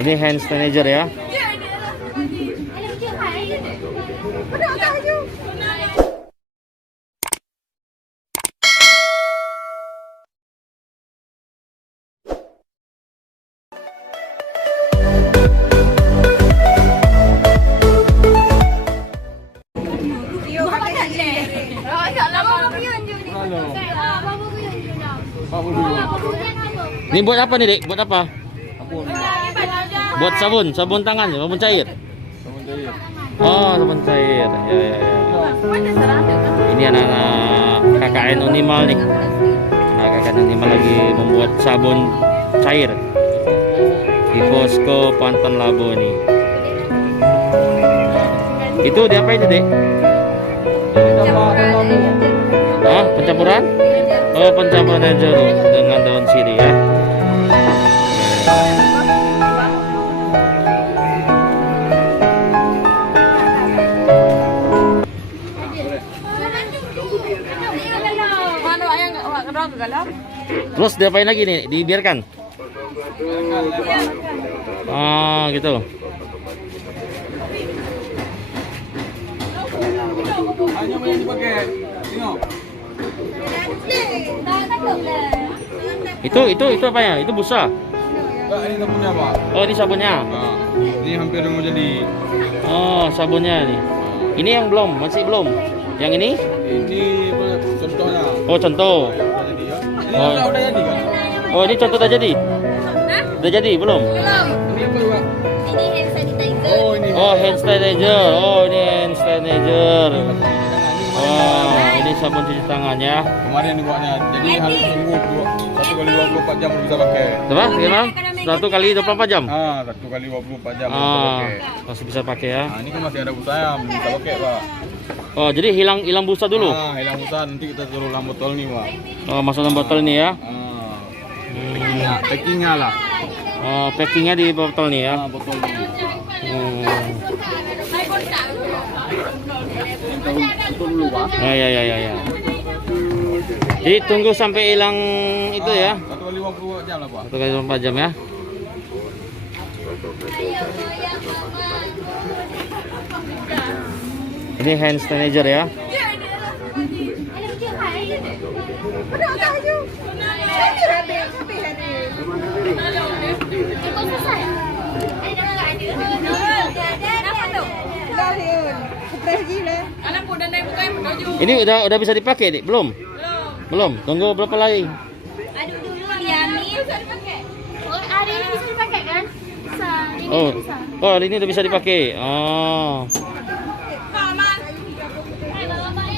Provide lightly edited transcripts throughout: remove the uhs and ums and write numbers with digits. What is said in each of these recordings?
Ini hand sanitizer ya. Ini buat apa nih, Dek? Buat apa? Buat sabun tangan, sabun cair. Oh, sabun cair. Ya. Ini anak-anak KKN Unimal nih. Anak KKN Unimal lagi membuat sabun cair di posko Pantan Labo ini. Itu diapain itu, Dek? Ah, pencampuran? Oh, pencampuran aja dengan daun sirih ya. Terus diapain lagi nih? Dibiarkan? Ah, gitu. Hanya yang dipakai. Tengok. Itu apa ya? Itu busa. Enggak, ini sabunnya, Pak. Oh, ini sabunnya. Nah, ini hampir mau jadi. Oh, sabunnya nih. Ini yang belum, masih belum. Yang ini? Ini contohnya. Oh, contoh. Udah jadi ya. Ini Oh. udah jadi kan? Oh, ini contoh udah jadi? Udah jadi belum? Ini apa, Pak? Ini hand sanitizer. Oh, ini. Oh, hand sanitizer. Oh, ini hand sanitizer. Oh, ini sabun cuci tangan ya. Kemarin dibuatnya. Jadi harus tunggu 1 kali 24 jam baru bisa pakai. Coba, gimana? 1 kali 24 jam. Ah, 1 kali 24 jam baru bisa Ah, pakai. masih bisa pakai ya. Nah, ini kan masih ada busanya, belum bisa pakai, Pak. Oh, jadi hilang busa dulu. Ah, hilang busa, nanti kita taruh dalam botol nih, Pak. Oh, masuk dalam botol ini ya. Nah, packingnya lah. Oh, packingnya di botol nih ya. Ah, botol ini. Botol dulu, Pak. Ya. Jadi tunggu sampai hilang itu ya. 1 kali 24 jam lah, Pak. 1 kali 24 jam ya. Ini hand sanitizer ya. Ini udah bisa dipakai, Dik? Belum? Belum. Tunggu berapa lagi? Aduk dulu diambil. Oh, hari ini bisa dipakai kan? Bisa. Ini Oh. bisa. Oh, ini udah bisa dipakai. Oh.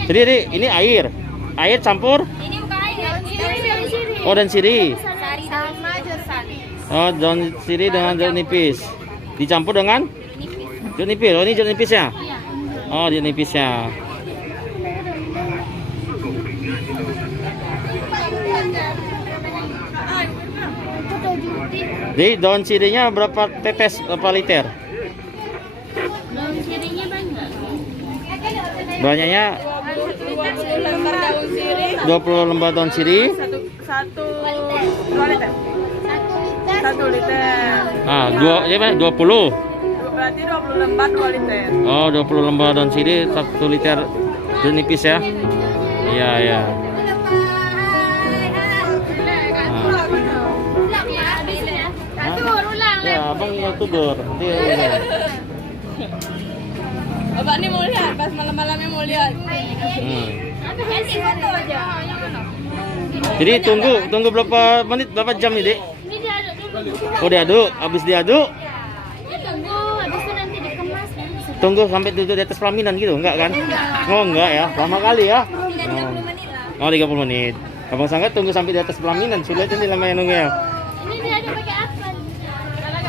Jadi, Dik, ini air. Air campur? Ini bukan air. Ini daun sirih. Oh, dan sirih. Sari sama jeruk. Oh, daun sirih dengan jeruk nipis. Dicampur dengan jeruk nipis. Oh, ini jeruk nipisnya. Iya. Oh, jeruk nipisnya. Jadi daun sirihnya berapa tetes, berapa liter? Daun sirihnya banyak. Banyaknya 20 lembar daun sirih. 2 liter. 1 liter. Ah, 20. Berarti 20 lembar 2 liter. Oh, 20 lembar daun sirih 1 liter jeruk nipis ya. Iya. Ya, abang yang tudur. Nanti ini. Abang nih mau lihat, pas malam-malamnya mau lihat. Kasih foto aja. Jadi tunggu berapa menit, berapa jam nih, Dek? Ini diaduk dulu. Oh, diaduk. Habis diaduk, Ya, tunggu, habis itu nanti dikemas. tunggu sampai duduk di atas pelaminan gitu, enggak kan? Oh, enggak ya. Lama kali ya. Oh, 30 menit. Abang sangka tunggu sampai di atas pelaminan. Sulit ini lama yang nunggu ya. Ini diaduk pakai apa?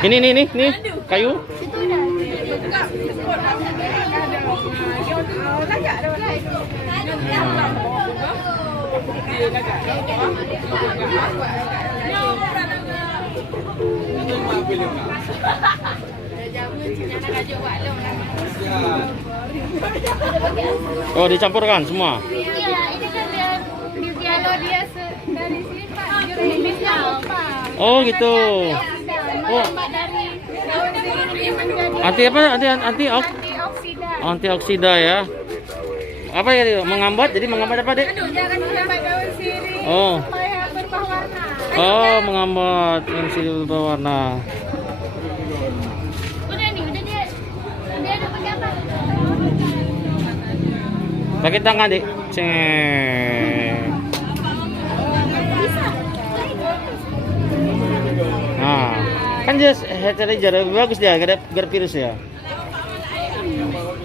Ini kayu. Itu udah. Oh, dicampurkan semua. Iya, ini kan biar kalau dia dari sini Pak, jeruk nipisnya Oh gitu. Oh, Menghambat dari daun sirih menjadi anti apa? antioksida. Antioksida ya. Apa ya? Menghambat. Jadi menghambat apa, Dek? Jangan menghambat daun sirih Oh. supaya berubah warna. Oh, menghambat yang sirih berwarna. Udah nih, udah dia udah pakai apa? Pakai tangan, Dek. Ceng. Nah, kan dia sanitizer bagus dia, gak ada virus ya.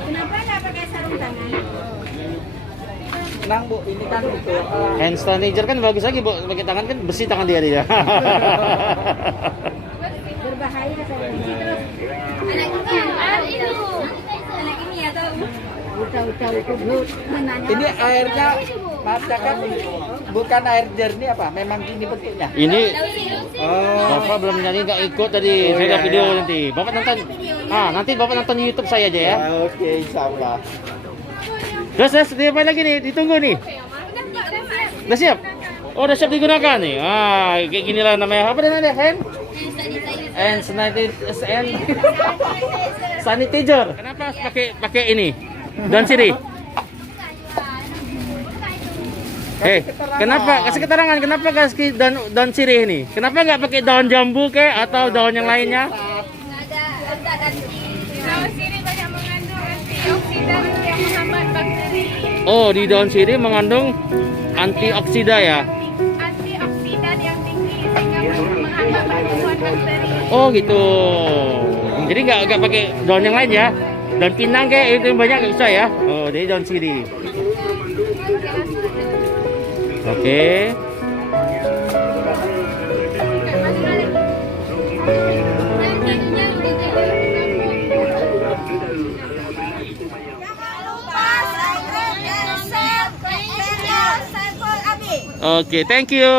Kenapa nggak pakai sarung tangan? Tenang Bu, ini kan untuk Hand sanitizer kan bagus lagi, Bu. Pakai tangan kan bersih tangan dia. Berbahaya saya. Anak itu. Anak ini ya tahu. ini airnya, maaf cakap, bukan air jernih apa? Memang gini bentuknya. Ini Oh, Bapak belum nyanyi, nggak ikut tadi. Saya lihat video nanti. Bapak nonton. Nanti Bapak nonton di YouTube saya aja ya. oke, insyaallah. Terus apa lagi nih? Ditunggu nih. Udah siap? Oh, udah siap digunakan nih. Kayak gini lah namanya. Apa namanya? Hand sanitizer. Kenapa harus pakai ini? Daun sirih. Kenapa? Kasih keterangan kenapa kasih daun sirih ini? Kenapa nggak pakai daun jambu atau daun yang lainnya? Daun sirih banyak mengandung antioksidan yang menghambat bakteri. Oh, di daun sirih mengandung antioksida ya? Antioksidan yang tinggi sehingga menghambat pertumbuhan bakteri. Oh gitu. Jadi nggak pakai daun yang lain ya? Daun pinang itu yang banyak nggak usah ya? Oh, jadi daun sirih. Oke. Oke, thank you.